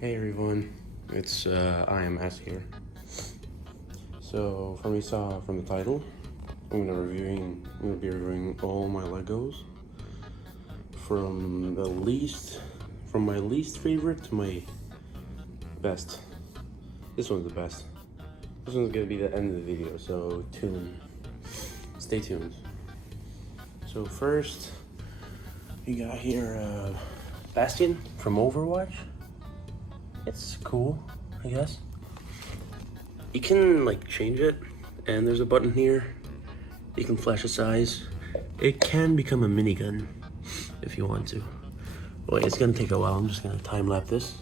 Hey everyone, it's IMS here. So from you saw from the title, I'm gonna be reviewing all my Legos from my least favorite to my best. This one's the best. This one's gonna be the end of the video, so stay tuned. So first, you got here Bastion from Overwatch. It's cool, I guess. You can like change it, and there's a button here. You can flash the size. It can become a minigun if you want to. Wait, it's gonna take a while. I'm just gonna time lapse this.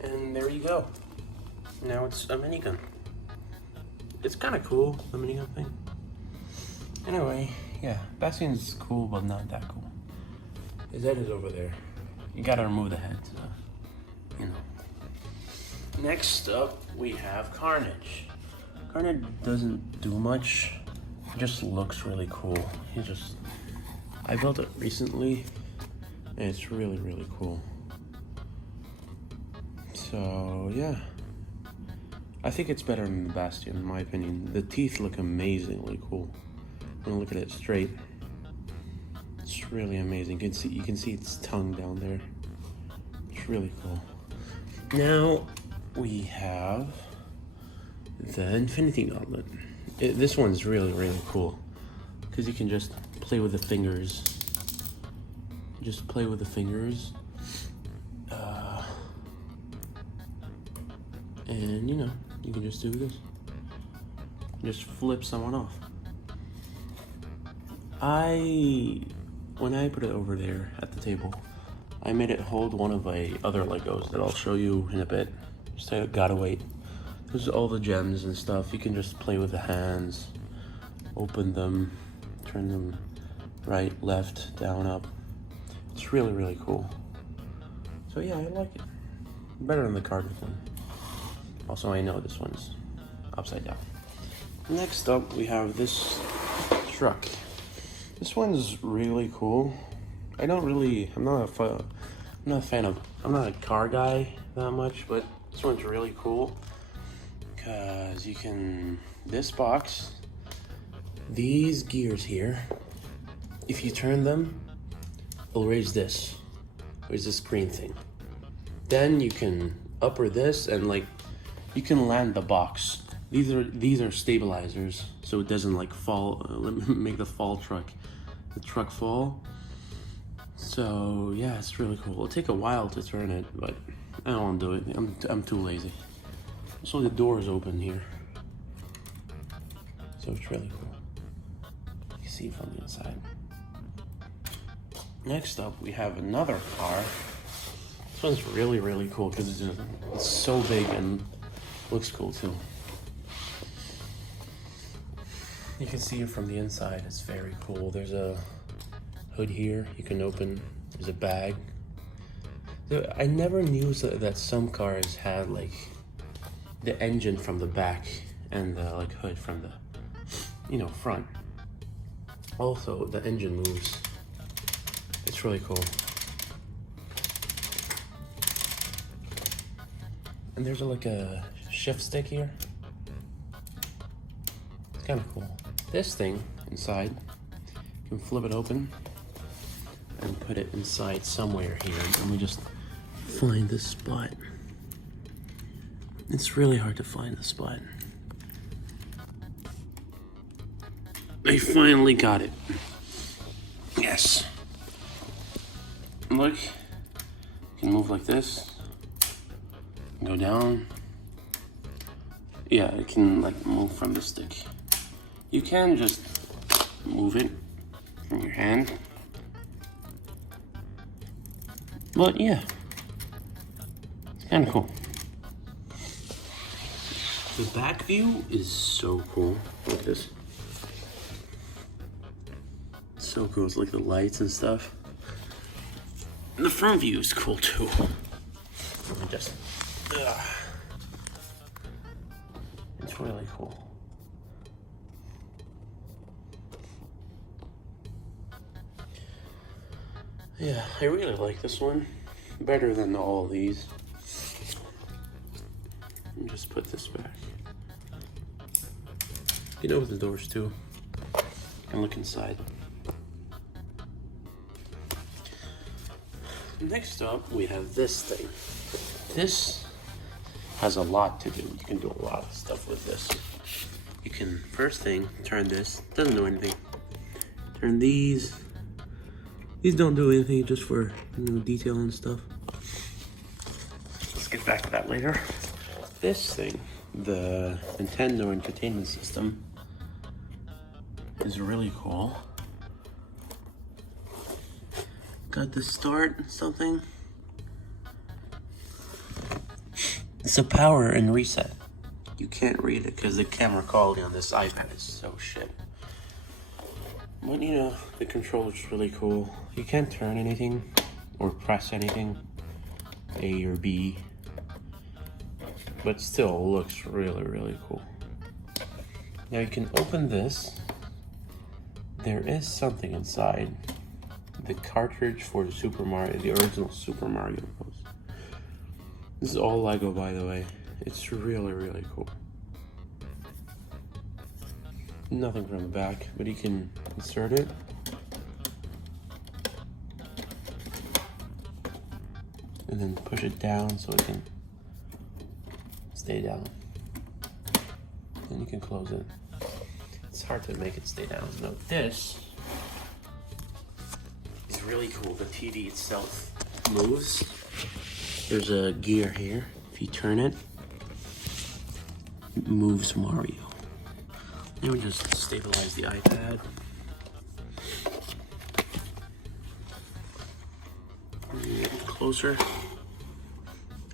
And there you go. Now it's a minigun. It's kind of cool, the minigun thing. Anyway, yeah, Bastion's cool, but not that cool. His head is over there. You gotta remove the head, so, you know. Next up, we have Carnage. Carnage doesn't do much, just looks really cool. I built it recently, and it's really, really cool. So, yeah. I think it's better than the Bastion, in my opinion. The teeth look amazingly cool. When you look at it straight. It's really amazing. You can see its tongue down there. It's really cool. Now we have the Infinity Gauntlet. This one's really, really cool because you can just play with the fingers. And you know, you can just do this. Just flip someone off. When I put it over there at the table, I made it hold one of my other Legos that I'll show you in a bit. Just gotta wait. There's all the gems and stuff. You can just play with the hands, open them, turn them right, left, down, up. It's really, really cool. So yeah, I like it. Better than the card one. Also, I know this one's upside down. Next up, we have this truck. This one's really cool. I'm not a car guy that much, but this one's really cool because this box, these gears here, if you turn them, it'll raise this green thing. Then you can upper this and like, you can land the box. These are stabilizers, so it doesn't like fall, make the truck fall. So yeah, it's really cool. It'll take a while to turn it, but I don't want to do it. I'm too lazy. So the door is open here, so it's really cool. You can see from the inside. Next up, we have another car. This one's really, really cool because it's so big and looks cool too. You can see it from the inside. It's very cool. There's a hood here you can open. There's a bag. I never knew that some cars had like the engine from the back and the like hood from the front. Also, the engine moves. It's really cool. And there's like a shift stick here. It's kind of cool. This thing inside, you can flip it open and put it inside somewhere here. And we just find this spot. It's really hard to find the spot. I finally got it. Yes. Look, you can move like this. Go down. Yeah, it can like move from the stick. You can just move it from your hand. But yeah, it's kind of cool. The back view is so cool. Look at this. It's so cool. It's like the lights and stuff. And the front view is cool too. It's really cool. Yeah, I really like this one. Better than all of these. Let me just put this back. You can open the doors too. And look inside. Next up, we have this thing. This has a lot to do. You can do a lot of stuff with this. You can, first thing, turn this. Doesn't do anything. Turn these. These don't do anything, just for, you know, detail and stuff. Let's get back to that later. This thing, the Nintendo Entertainment System, is really cool. Got the start something. It's a power and reset. You can't read it because the camera quality on this iPad is so shit. But you know, the controller's really cool. You can't turn anything or press anything, A or B, but still looks really, really cool. Now you can open this. There is something inside. The cartridge for the Super Mario, the original Super Mario Bros. This is all Lego, by the way. It's really, really cool. Nothing from the back, but you can insert it. And then push it down so it can stay down. And you can close it. It's hard to make it stay down. Now this is really cool. The TD itself moves. There's a gear here. If you turn it, it moves Mario. Now we just stabilize the iPad. Get closer.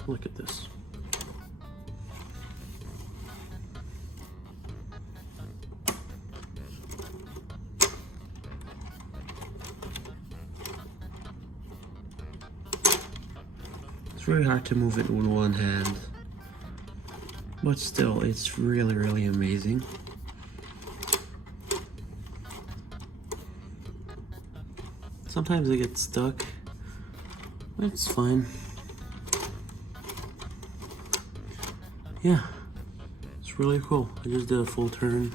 Look at this. It's very hard to move it with one hand, but still, it's really, really amazing. Sometimes I get stuck, but it's fine. Yeah, it's really cool. I just did a full turn,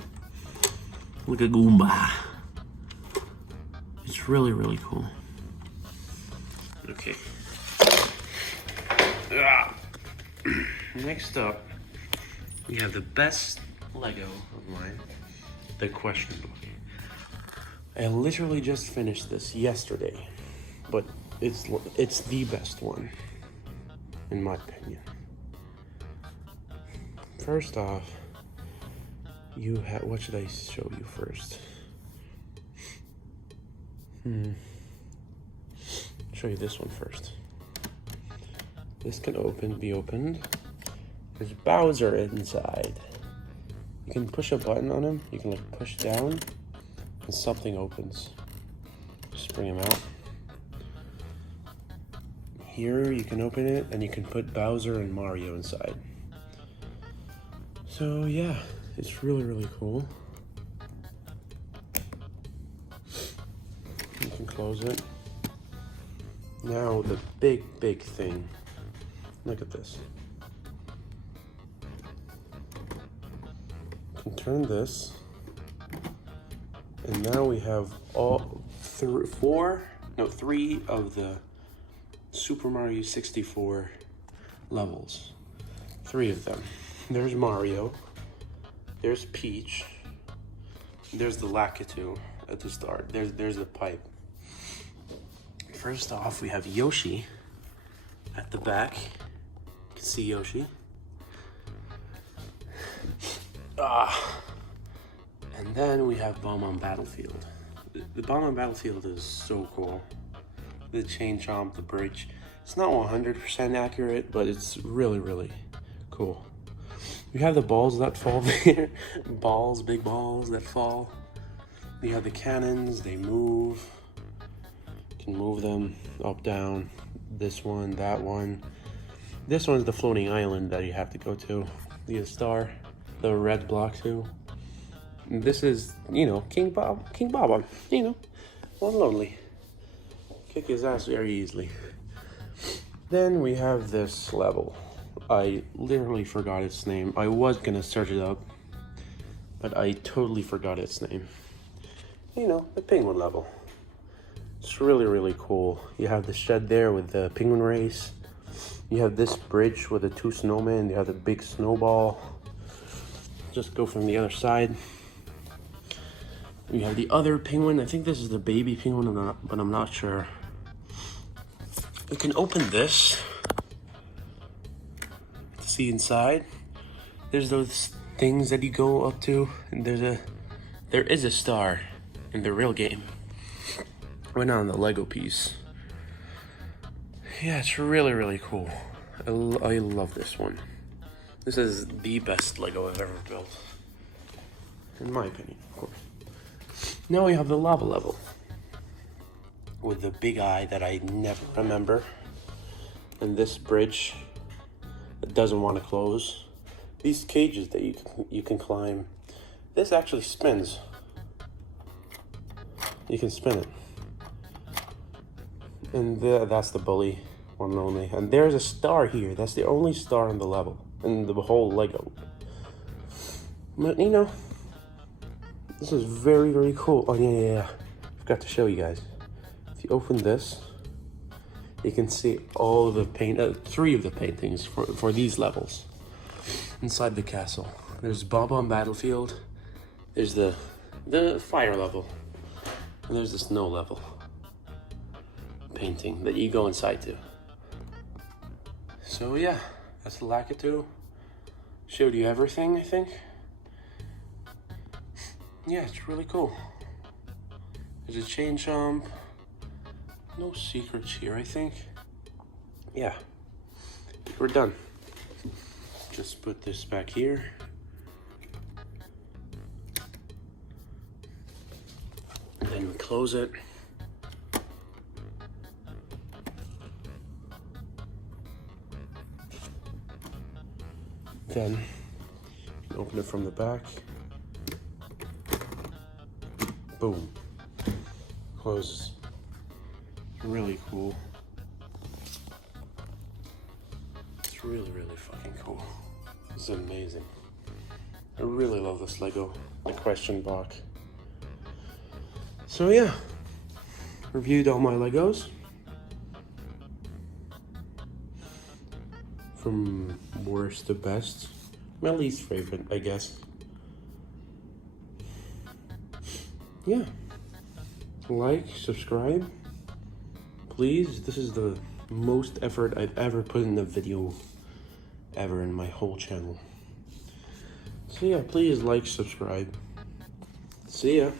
like a Goomba. It's really, really cool. Okay. Next up, we have the best Lego of mine, the question book. I literally just finished this yesterday, but it's the best one, in my opinion. First off, you have, what should I show you first? Show you this one first. This can be opened. There's Bowser inside. You can push a button on him. You can like push down, and something opens. Just bring him out. Here you can open it, and you can put Bowser and Mario inside. So yeah, it's really, really cool. You can close it. Now the big thing. Look at this. You can turn this, and now we have all three of the Super Mario 64 levels. 3 of them. There's Mario, there's Peach, there's the Lakitu at the start, there's the pipe. First off, we have Yoshi at the back. You can see Yoshi. And then we have Bomb Battlefield. The Bomb Battlefield is so cool. The chain chomp, the bridge. It's not 100% accurate, but it's really, really cool. You have the balls that fall there. Big balls that fall. You have the cannons, they move. You can move them up, down. This one, that one. This one's the floating island that you have to go to. The star, the red block too. And this is, you know, King Bob, you know, one lonely. kick his ass very easily. Then we have this level. I literally forgot its name. I was gonna search it up, but I totally forgot its name. You know, the penguin level. It's really, really cool. You have the shed there with the penguin race. You have this bridge with the 2 snowmen. You have the big snowball. Just go from the other side. You have the other penguin. I think this is the baby penguin, but I'm not sure. You can open this to see inside. There's those things that you go up to, and there is a star in the real game. Right now on the Lego piece. Yeah, it's really, really cool. I love this one. This is the best Lego I've ever built. In my opinion, of course. Now we have the lava level. With the big eye that I never remember. And this bridge that doesn't want to close. These cages that you can climb. This actually spins. You can spin it. And that's the bully, one and only. And there's a star here. That's the only star on the level, in the whole Lego. But, you know, this is very, very cool. Oh, yeah. Forgot to show you guys. If you open this, you can see all of the 3 of the paintings for these levels. Inside the castle. There's Bob-omb Battlefield. There's the fire level. And there's the snow level painting that you go inside to. So yeah, that's the Lakitu. Showed you everything, I think. Yeah, it's really cool. There's a chain jump. No secrets here, I think. Yeah, we're done. Just put this back here. And then we close it. Then you can open it from the back. Boom. Closes. Really cool. It's really, really fucking cool. It's amazing. I really love this Lego, the question box. So yeah, reviewed all my Legos. From worst to best. My least favorite, I guess. Yeah. Like, subscribe. Please, this is the most effort I've ever put in a video ever in my whole channel. So yeah, please like, subscribe. See ya.